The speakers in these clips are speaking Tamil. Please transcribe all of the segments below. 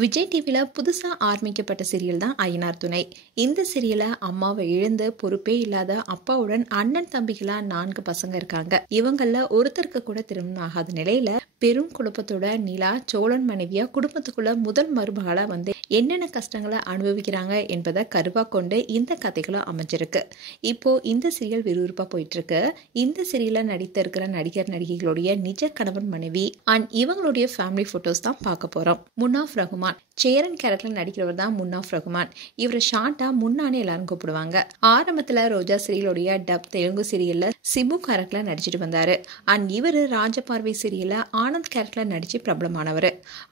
விஜய் டிவில புதுசா ஆரம்பிக்கப்பட்ட சீரியல் தான் ஐயனார் துணை. இந்த சீரியல அம்மாவை இழந்து பொறுப்பே இல்லாத அப்பாவுடன் அண்ணன் தம்பிகளா 4 பசங்க இருக்காங்க. இவங்கள ஒருத்தருக்கு கூட திருமணம் ஆகாத நிலையில பெரும் குழப்பத்தோட நிலா சோழன் மனைவியா குடும்பத்துக்குள்ள முதல் மருமகளா வந்து என்னென்ன கஷ்டங்களை அனுபவிக்கிறாங்க என்பதை கருவா கொண்டு இந்த கதைகளும் அமைஞ்சிருக்கு. இப்போ இந்த சீரியல் விறுவிறுப்பா போயிட்டு இருக்கு. இந்த சீரியல்ல நடித்த இருக்கிற நடிகர் நடிகைகளுடைய நிஜ கணவன் மனைவி அண்ட் இவங்களுடைய ஃபேமிலி போட்டோஸ் தான் பார்க்க போறோம். முன்னாஃப் ரகுமான் சேரன் கேரக்டர் நடிக்கிறவர் தான் முன்னாஃப் ரகுமான். இவரை ஷார்ட்டா முன்னானே எல்லாரும் கூப்பிடுவாங்க. ஆரம்பத்துல ரோஜா சீரியலுடைய டப் தெலுங்கு சீரியல்ல சிபு கேரக்டர்ல நடிச்சிட்டு வந்தாரு. அண்ட் இவரு ராஜபார்வை சீரியல்ல ஆனந்த் கேரக்டர்ல நடிச்சு பிரபலமானவர்.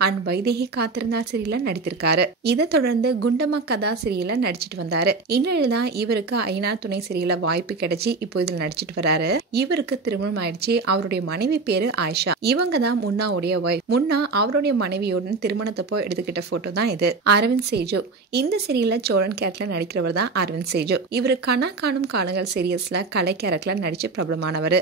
அண்ட் வைதேகி காத்திருந்தால் சீரியல்ல நடித்திருக்காரு. இதை தொடர்ந்து குண்டம்மா கதா சீரியல்ல நடிச்சிட்டு வந்தாரு. இந்நிலையில்தான் இவருக்கு ஐயனார் துணை சீரியல்ல வாய்ப்பு கிடைச்சி இப்போ இதுல நடிச்சிட்டு வராரு. இவருக்கு திருமணம் ஆயிடுச்சு. அவருடைய மனைவி பேரு ஆயிஷா. இவங்க தான் முன்னாவுடைய ஒய்ஃப். முன்னா அவருடைய மனைவியோட திருமணத்தப்போ எடுத்துக்கிட்ட போட்டோ தான் இது. அரவிந்த் சேஜு இந்த சீரியல்ல சோழன் கேரக்டர்ல நடிக்கிறவர் தான் அரவிந்த் சேஜு. இவரு கனா காணும் காலங்கள் சீரியஸ்ல கலை கேரக்டர்ல நடிச்சு பிரபலமானவர்.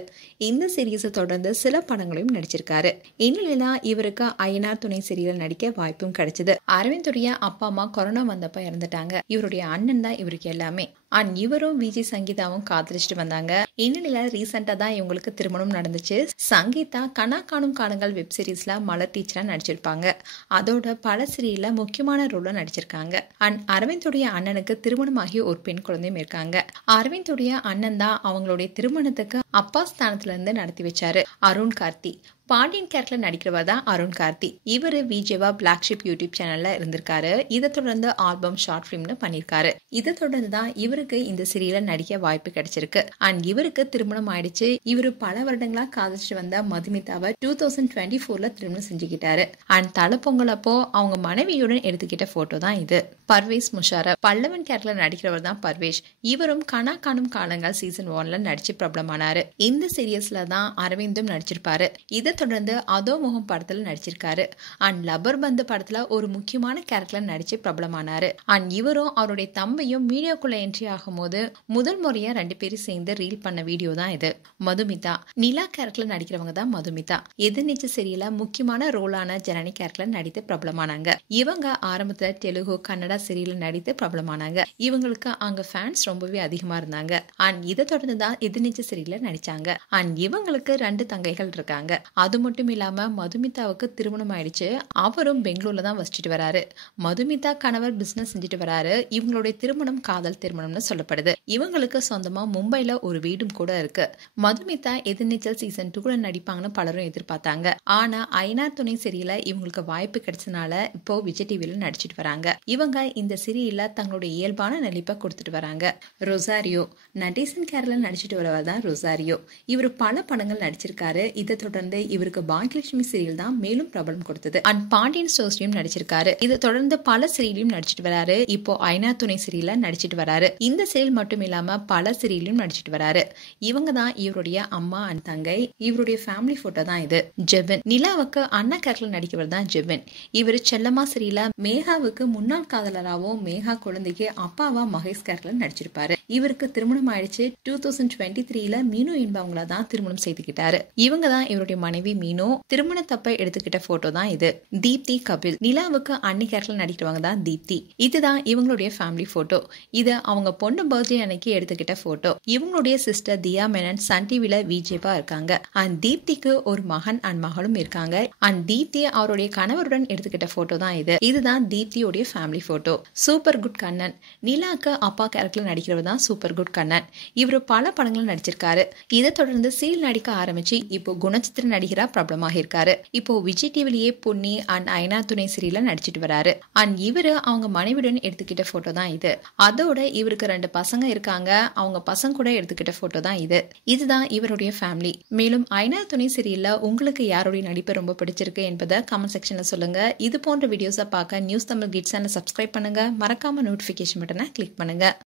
இந்த சீரியஸை தொடர்ந்து சில படங்களையும் நடிச்சிருக்காரு. இந்நிலையில இவருக்கு ஐயனார் துணை சீரியல் நடிக்க வாய்ப்பும் கிடைச்சது. அரவிந்துடைய அப்பா அம்மா கொரோனா வந்தப்ப இறந்துட்டாங்க. இவருடைய அண்ணன் தான் இவருக்கு எல்லாமே. அண்ட் இவரும் விஜய் சங்கீதாவும் காதலிச்சுட்டு வந்தாங்க. இந்நிலையில ரீசெண்டா தான் இவங்களுக்கு திருமணம் நடந்துச்சு. சங்கீதா கனா காணும் காலங்கள் வெப் சீரிஸ்ல மலர் டீச்சரா நடிச்சிருப்பாங்க. அதோட பல சீரியல்ல முக்கியமான ரோல்ல நடிச்சிருக்காங்க. அண்ட் அரவிந்துடைய அண்ணனுக்கு திருமணமாகி ஒரு பெண் குழந்தையும் இருக்காங்க. அரவிந்துடைய அண்ணன் தான் அவங்களுடைய திருமணத்துக்கு அப்பா ஸ்தானத்துல இருந்து நடத்தி வச்சாரு. அருண் கார்த்தி பாண்டியன் கேரக்டர்ல நடிக்கிறவர் தான் அருண் கார்த்தி. இவரு விஜேவா பிளாக் ஷிப் யூடியூப் சேனல்ல இருந்திருக்காரு. இதை தொடர்ந்து ஆல்பம் ஷார்ட் பிலிம்னு பண்ணிருக்காரு. இதை தொடர்ந்து தான் இவருக்கு இந்த சீரியல்ல நடிக்க வாய்ப்பு கிடைச்சிருக்கு. அண்ட் இவருக்கு திருமணம் ஆயிடுச்சு. இவரு பல வருடங்களா காதலிச்சு வந்த மதுமிதாவை 2024ல திருமணம் செஞ்சுக்கிட்டாரு. அண்ட் தலை பொங்கல் அப்போ அவங்க மனைவியுடன் எடுத்துக்கிட்ட போட்டோ தான் இது. பர்வேஸ் முஷாரப் பல்லவன் கேரக்டர்ல நடிக்கிறவர் தான் பர்வேஷ். இவரும் கனா காணும் காலங்கள் சீசன் 1ல நடிச்சு பிரபலமானாரு. இந்த சீரியஸ்ல தான் அரவிந்தும் நடிச்சிருப்பாரு. இதை தொடர்ந்து அதோ முகம் படத்துல நடிச்சிருக்காரு. அண்ட் லப்பர் பந்து படத்துல ஒரு முக்கியமான கேரக்டர்ல நடிச்சு பிரபலமானாரு. அண்ட் இவரும் அவருடைய தம்பியும் மீடியாக்குள்ள என்ட்ரி ஆகும் போது முதல் முறையா 2 பேரும் சேர்ந்து ரீல் பண்ண வீடியோ தான் இது. மதுமிதா நிலா கேரக்டர்ல நடிக்கிறவங்க தான் மதுமிதா. எதிர்நீச்ச சீரியல்ல முக்கியமான ரோலான ஜனனி கேரக்டர்ல நடித்து பிரபலமானாங்க. இவங்க ஆரம்பத்துல தெலுங்கு கன்னடா சீரியல்ல நடித்து பிரபலமானாங்க. இவங்களுக்கு அங்க ஃபேன்ஸ் ரொம்பவே அதிகமா இருந்தாங்க. அண்ட் இதை தொடர்ந்து தான் எதிர்நீச்ச சீரியல்ல நடிச்சாங்க. அண்ட் இவங்களுக்கு 2 தங்கைகள் இருக்காங்க. அது மட்டும் இல்லாம மதுமிதாவுக்கு திருமணம் ஆயிடுச்சு. அவரும் பெங்களூர்ல தான் வசிச்சுட்டு வராரு. மதுமிதா கணவர் பிசினஸ் செஞ்சுட்டு வராரு. இவங்களுடைய திருமணம் காதல் திருமணம்னு சொல்லப்படுது. இவங்களுக்கு சொந்தமா மும்பைல ஒரு வீடும் கூட இருக்கு. மதுமிதா எதிர்நீச்சல் சீசன் 2ல நடிப்பாங்கன்னு பலரும் எதிர்பார்த்தாங்க. ஆனா ஐயனார் துணை சீரியல்ல இவங்களுக்கு வாய்ப்பு கிடைச்சனால இப்போ விஜய் டிவில நடிச்சிட்டு வராங்க. இவங்க இந்த சீரியல்ல தங்களுடைய இயல்பான நடிப்பை கொடுத்துட்டு வராங்க. ரொசாரியோ நடேசன் கேரக்டர்ல நடிச்சிட்டு வரவர் தான் ரொசாரியோ. இவர் பல படங்கள் நடிச்சிருக்காரு. இதை தொடர்ந்து இவருக்கு பாக்கியலட்சுமி சீரியல் தான் மேலும் பிரபலம் கொடுத்தது. அண்ட் பாண்டியன் ஸ்டோர்ஸ்லயும் நடிச்சிருக்காரு. இதை தொடர்ந்து பல சீரியலையும் நடிச்சிட்டு வராரு. இப்போ ஐயனார் துணை சீரியல்ல நடிச்சிட்டு வராரு. இந்த சீரியல் மட்டும் இல்லாம பல சீரியலையும் நடிச்சிட்டு வராரு. இவங்க தான் இவருடைய அம்மா அண்ட் தங்கை. இவருடைய ஃபேமிலி போட்டோ தான் இது. ஜெபின் நிலாவுக்கு அண்ணா கேரக்டர்ல நடிக்கிறவர் தான் ஜெபின். இவர் செல்லம்மா சீரியல்ல மேகாவுக்கு முன்னாள் காதலராகவும் மேகா குழந்தைக்கு அப்பாவா மகேஷ் கேரக்டர்ல நடிச்சிருப்பாரு. இவருக்கு திருமணம் ஆயிடுச்சு. 2023ல மீனு என்பவங்கள தான் திருமணம் செய்துக்கிட்டாரு. இவங்க தான் இவருடைய மனைவி மீனு. திருமணத்தப்ப எடுத்துக்கிட்ட போட்டோ தான் இது. தீப்தி கபில் நிலாவுக்கு அண்ணி கேரக்டர்ல நடிக்கிறவங்க தான் தீப்தி. இதுதான் இவங்களுடைய ஃபேமிலி போட்டோ. இது அவங்க பொண்ணு பர்த்டே அன்னைக்கு எடுத்துக்கிட்ட போட்டோ. இவங்களுடைய சிஸ்டர் தியா மேனன் சன் டிவில விஜேவா இருக்காங்க. அண்ட் தீப்திக்கு ஒரு மகன் அண்ட் மகளும் இருக்காங்க. அண்ட் தீப்தி அவருடைய கணவருடன் எடுத்துக்கிட்ட போட்டோ தான் இது. இதுதான் தீப்தியோடைய family photo. Super good Kannan நிலாக்கு அப்பா கேரக்டர்ல நடிக்கிறவர் தான் சூப்பர் குட் கண்ணன். இவரு பல படங்கள் நடிச்சிருக்காரு. இதை தொடர்ந்து சீரியல் நடிக்க ஆரம்பிச்சு இப்போ குணச்சித்திர நடிகரா பிரபலமாக இருக்காரு. இப்போ விஜய் டிவிலேயே பொன்னி அண்ட் ஐயனார் துணை சீரியல்ல நடிச்சிட்டு வராரு. அண்ட் இவரு அவங்க மனைவியுடன் எடுத்துக்கிட்ட போட்டோ தான் இது. அதோட இவருக்கு 2 பசங்க இருக்காங்க. அவங்க பசங்க கூட எடுத்துக்கிட்ட போட்டோ தான் இது. இதுதான் இவருடைய ஃபேமிலி. மேலும் ஐயனார் துணை சீரியல்ல உங்களுக்கு யாருடைய நடிப்பு ரொம்ப பிடிச்சிருக்கு என்பதை கமெண்ட் செக்ஷன்ல சொல்லுங்க. இது போன்ற வீடியோஸை பார்க்க நியூஸ் தமிழ் கிட்ஸ் சேனலை சப்ஸ்கிரைப் பண்ணுங்க. மறக்காம நோட்டிபிகேஷன் பட்டனை கிளிக் பண்ணுங்க.